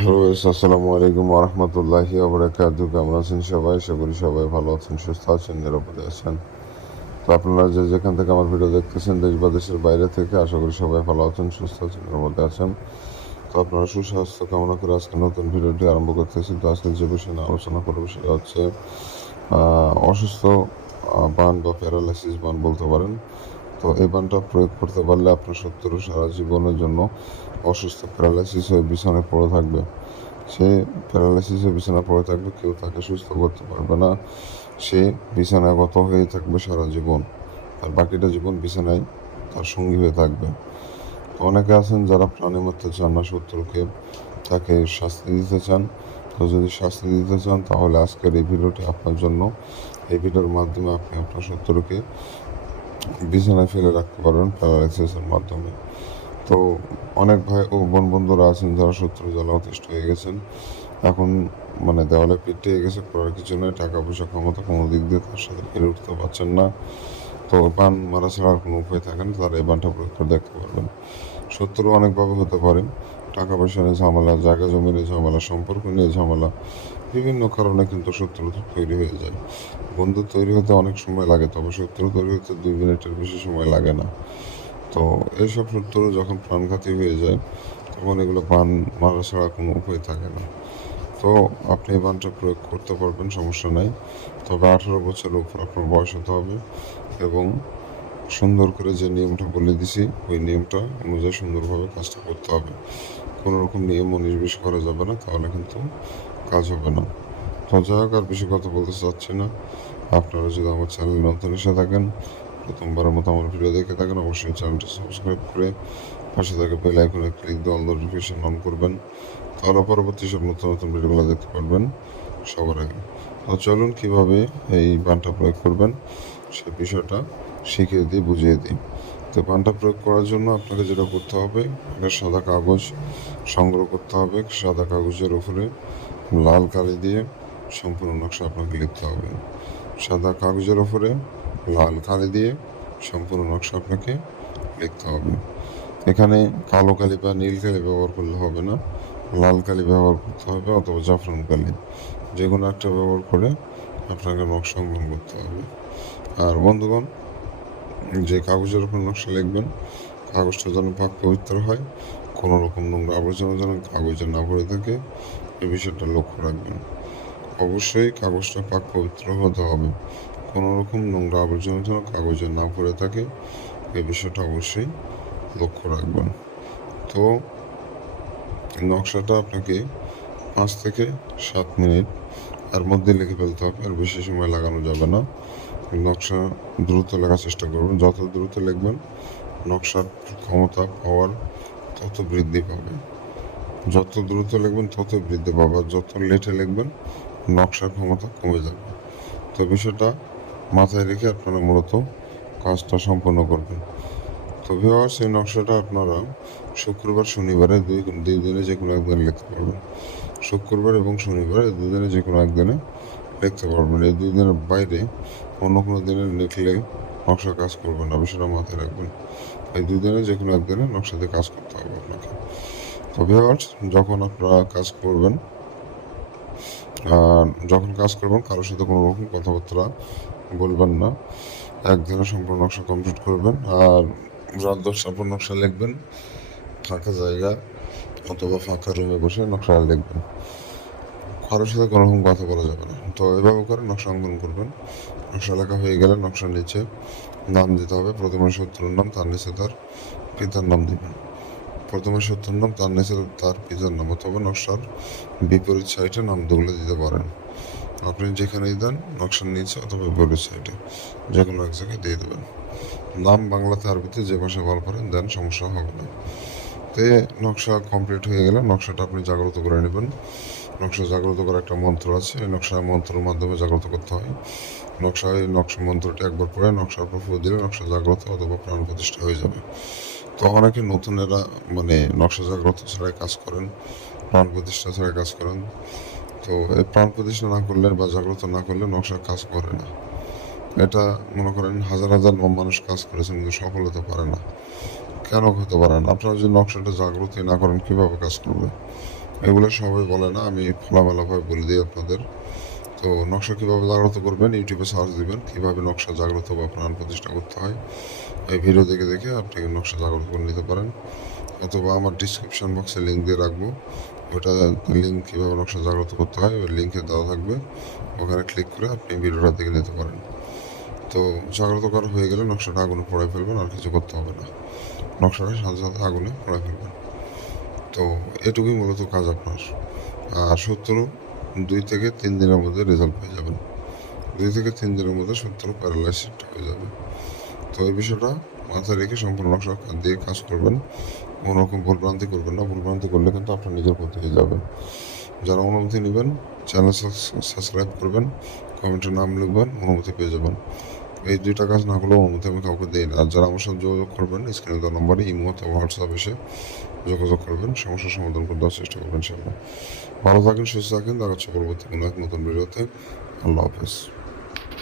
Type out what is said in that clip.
Hello আসসালামু আলাইকুম ওরহমতুল্লাহি ওবরাকাতুহু। কেমন আছেন সবাই? আশা করি সবাই ভালো আছেন, সুস্থ আছেন, নিরাপদে আছেন। তো আপনারা যে যেখান থেকে আমার ভিডিও দেখতেছেন, দেশ বা দেশের বাইরে থেকে, আশা করি সবাই ভালো আছেন, সুস্থ আছেন, নিরাপদে আছেন। তো আপনারা সুস্বাস্থ্য কামনা করে আজকে নতুন ভিডিওটি আরম্ভ করতেছি। তো আজকে যে বিষয় নিয়ে আলোচনা করবো সেটা হচ্ছে অসুস্থ বান বা প্যারালাইসিস বান বলতে পারেন। তো এই বানটা প্রয়োগ করতে পারলে আপনার শত্রু সারা জীবনের জন্য অসুস্থ প্যারালাইসিস হয়ে বিছানায় পড়ে থাকবে। সে প্যারালাইসিসে বিছানায় পড়ে থাকবে, কেউ তাকে সুস্থ করতে পারবে না। সে বিছানাগত হয়ে থাকবে সারা জীবন, তার বাকিটা জীবন বিছানায় তার সঙ্গী হয়ে থাকবে। তো অনেকে আছেন যারা প্রাণে মারতে চান না শত্রুকে, তাকে শাস্তি দিতে চান। তো যদি শাস্তি দিতে চান তাহলে আজকের এই ভিডিওটি আপনার জন্য। এই ভিডিওর মাধ্যমে আপনি আপনার শত্রুকে বিছানায় ফেলে রাখতে পারবেন প্যারালাইসিসের মাধ্যমে। তো অনেক ভাই ও বোন বন্ধুরা আছেন যারা শত্রু জ্বালা অতিষ্ঠ হয়ে গেছেন, এখন মানে দেওয়ালে পিঠ থেকে গেছে, করার কিছু নেই, টাকা পয়সা ক্ষমতা কোনো দিক দিয়ে তার সাথে পেরে উঠতে পারছেন না। তো বান মারা ছাড়া আর কোনো উপায় থাকে না, তারা এই বানটা প্রয়োগ করে দেখতে পারবেন। শত্রু অনেকভাবে হতে পারে, টাকা পয়সা নিয়ে ঝামেলা, জায়গা জমি নিয়ে ঝামেলা, সম্পর্ক নিয়ে ঝামেলা, বিভিন্ন কারণে কিন্তু শত্রুতা তৈরি হয়ে যায়। বন্ধু তৈরি হতে অনেক সময় লাগে, তবে শত্রু তৈরি হতে 2 মিনিটের বেশি সময় লাগে না। তো এইসব শত্রু যখন প্রাণঘাতী হয়ে যায়, তখন এগুলো বান মারা ছাড়া কোনো উপায় থাকে না। তো আপনি এই বানটা প্রয়োগ করতে পারবেন, সমস্যা নাই। তবে 18 বছরের উপর আপনার বয়স হতে হবে এবং সুন্দর করে যে নিয়মটা বলে দিছি ওই নিয়মটা অনুযায়ী সুন্দরভাবে কাজটা করতে হবে। কোনো রকম নিয়ম 19-20 করা যাবে না, তাহলে কিন্তু কাজ হবে না। তো যাই হোক, আর বেশি কথা বলতে চাচ্ছি না। আপনারা যদি আমার চ্যানেল নতুন এসে থাকেন, প্রথমবারের মতো আমার ভিডিও দেখে থাকেন, অবশ্যই চ্যানেলটি সাবস্ক্রাইব করে পাশে থাকা বেল আইকনে ক্লিক দিয়ে অল নোটিফিকেশন অন করবেন। তাহলে পরবর্তী সব নতুন নতুন ভিডিওগুলো দেখতে পারবেন সবার আগে। তো চলুন কীভাবে এই বানটা প্রয়োগ করবেন সে বিষয়টা শিখিয়ে দিই, বুঝিয়ে দিই। তো বানটা প্রয়োগ করার জন্য আপনাকে যেটা করতে হবে, একটা সাদা কাগজ সংগ্রহ করতে হবে। সাদা কাগজের উপরে লাল কালি দিয়ে সম্পূর্ণ নকশা আপনাকে লিখতে হবে। সাদা কাগজের ওপরে লাল কালি দিয়ে সম্পূর্ণ নকশা আপনাকে লিখতে হবে। এখানে কালো কালি বা নীল কালি ব্যবহার করলে হবে না, লাল কালি ব্যবহার করতে হবে অথবা জাফরান কালি, যে কোনো একটা ব্যবহার করে আপনাকে নকশা অঙ্কন করতে হবে। আর বন্ধুগণ, যে কাগজের উপর নকশা লিখবেন, কাগজটা যেন পাক পবিত্র হয়, কোনো রকম নোংরা আবর্জনা যেন কাগজে না ভরে থাকে, এই বিষয়টা লক্ষ্য রাখবেন। অবশ্যই কাগজটা পাক পবিত্র হতে হবে, কোনো রকম নোংরা আবর্জনা যেন কাগজে না ভরে থাকে, এই বিষয়টা অবশ্যই লক্ষ্য রাখবেন। তো নকশাটা আপনাকে 5 থেকে 7 মিনিট এর মধ্যে লিখে ফেলতে হবে, আর বেশি সময় লাগানো যাবে না। নকশা দ্রুত লেখার চেষ্টা করবেন, যত দ্রুত লিখবেন নকশার ক্ষমতা, পাওয়ার তত বৃদ্ধি পাবে। যত দ্রুত লিখবেন তত বৃদ্ধি পাবে, আর যত লেটে লিখবেন নকশার ক্ষমতা কমে যাবে। তো বিষয়টা মাথায় রেখে আপনারা মূলত কাজটা সম্পন্ন করবেন। তো ভিউয়ার্স, এই নকশাটা আপনারা শুক্রবার শনিবারে দুই দিনে যে কোনো একদিনে লিখতে পারবেন। শুক্রবার এবং শনিবার এই 2 দিনে যে কোনো একদিনে লিখতে পারবেন। এই 2 দিনের বাইরে অন্য কোনো দিনে লিখলে নকশা কাজ করবে না, বিষয়টা মাথায় রাখবেন। এই 2 দিনে যে কোনো একদিনে নকশা দিয়ে কাজ করতে হবে আপনাকে। তো ভিউয়ার্স, যখন আপনারা কাজ করবেন, কারোর সাথে কোনো রকম কথাবার্তা বলবেন না। একদিনে সম্পূর্ণ নকশা কমপ্লিট করবেন, আর রাত 10টার পর নকশা লিখবেন। ফাঁকা জায়গা অথবা ফাঁকা রুমে বসে নকশা লিখবেন, কারোর সাথে কোনো রকম কথা বলা যাবে না। তো এভাবে করে নকশা অঙ্কন করবেন। নকশা লেখা হয়ে গেলে নকশার নিচে নাম দিতে হবে। প্রথমে শত্রুর নাম, তার নিচে তার পিতার নাম দিবেন। প্রথমে শত্রুর নাম, তার নিচে তার পিতার নাম, অথবা নকশার বিপরীত সাইডে নাম দুগুলো দিতে পারেন। আপনি যেখানেই দেন নকশার নিচে অথবা বিপরীত সাইডে যে কোনো এক জায়গায় দিয়ে দেবেন। নাম বাংলাতে আরবিতে যে ভাষায় ভালো পারেন দেন, সমস্যা হবে না। তে নকশা কমপ্লিট হয়ে গেলে নকশাটা আপনি জাগ্রত করে নেবেন। নকশা জাগ্রত করার একটা মন্ত্র আছে, এই নকশা মন্ত্রের মাধ্যমে জাগ্রত করতে হয়। নকশা মন্ত্রটি একবার পরে নকশার উপর ফু দিলে নকশা জাগ্রত অথবা প্রাণ প্রতিষ্ঠা হয়ে যাবে। তো অনেকে নতুনেরা মানে নকশা জাগ্রত ছাড়াই কাজ করেন, প্রাণ প্রতিষ্ঠা ছাড়াই কাজ করেন। তো এই প্রাণ প্রতিষ্ঠা না করলে বা জাগ্রত না করলে নকশা কাজ করে না। এটা মনে করেন হাজার হাজার মানুষ কাজ করেছেন কিন্তু সফল হতে পারে না। কেন হতে পারে না? আপনারা যদি নকশাটা জাগ্রতই না করেন কীভাবে কাজ করবে? এগুলো সবাই বলে না, আমি খোলামেলাভাবে বলে দিই আপনাদের। তো নকশা কীভাবে জাগ্রত করবেন, ইউটিউবে সার্চ দিবেন কীভাবে নকশা জাগ্রত বা প্রাণ প্রতিষ্ঠা করতে হয়। এই ভিডিও দেখে দেখে আপনি নকশা জাগ্রত করে নিতে পারেন, অথবা আমার ডিসক্রিপশন বক্সে লিঙ্ক দিয়ে রাখবো। ওটা লিঙ্ক কীভাবে নকশা জাগ্রত করতে হয় ওই লিঙ্কে দেওয়া থাকবে, ওখানে ক্লিক করে আপনি ভিডিওটা দেখে নিতে পারেন। তো জাগ্রত করা হয়ে গেলে নকশাটা আগুনে পোড়ায় ফেলবেন, আর কিছু করতে হবে না। নকশাটা সাথে সাথে আগুনে পোড়ায় ফেলবেন। তো এটুকুই মূলত কাজ আপনার। আর 2 থেকে 3 দিনের মধ্যে রেজাল্ট পেয়ে যাবেন। 2 থেকে 3 দিনের মধ্যে 70 প্যারালাইসিসটা হয়ে যাবে। তো এই বিষয়টা মাথায় রেখে সম্পূর্ণ নকশা দিয়ে কাজ করবেন। কোনো রকম ভুলভ্রান্তি করবেন না, ভুলভ্রান্তি করলে কিন্তু আপনার নিজের ক্ষতি হয়ে যাবে। যারা অনুমতি নেবেন চ্যানেল সাবস্ক্রাইব করবেন, কমেন্টে নাম লিখবেন, অনুমতি পেয়ে যাবেন। এই 2টা কাজ না হলেও অনুমতি আমি কাউকে দিই না। আর যারা আমার সাথে যোগাযোগ করবেন স্ক্রিনে দেওয়া নম্বরে ইমো অথবা হোয়াটসঅ্যাপ এসে যোগাযোগ করবেন, সমস্যার সমাধান করে দেওয়ার চেষ্টা করবেন ইনশাআল্লাহ। ভালো থাকেন, সুস্থ থাকেন, দেখা হচ্ছে পরবর্তী কোনো এক নতুন ভিডিওতে। আল্লাহ হাফেজ।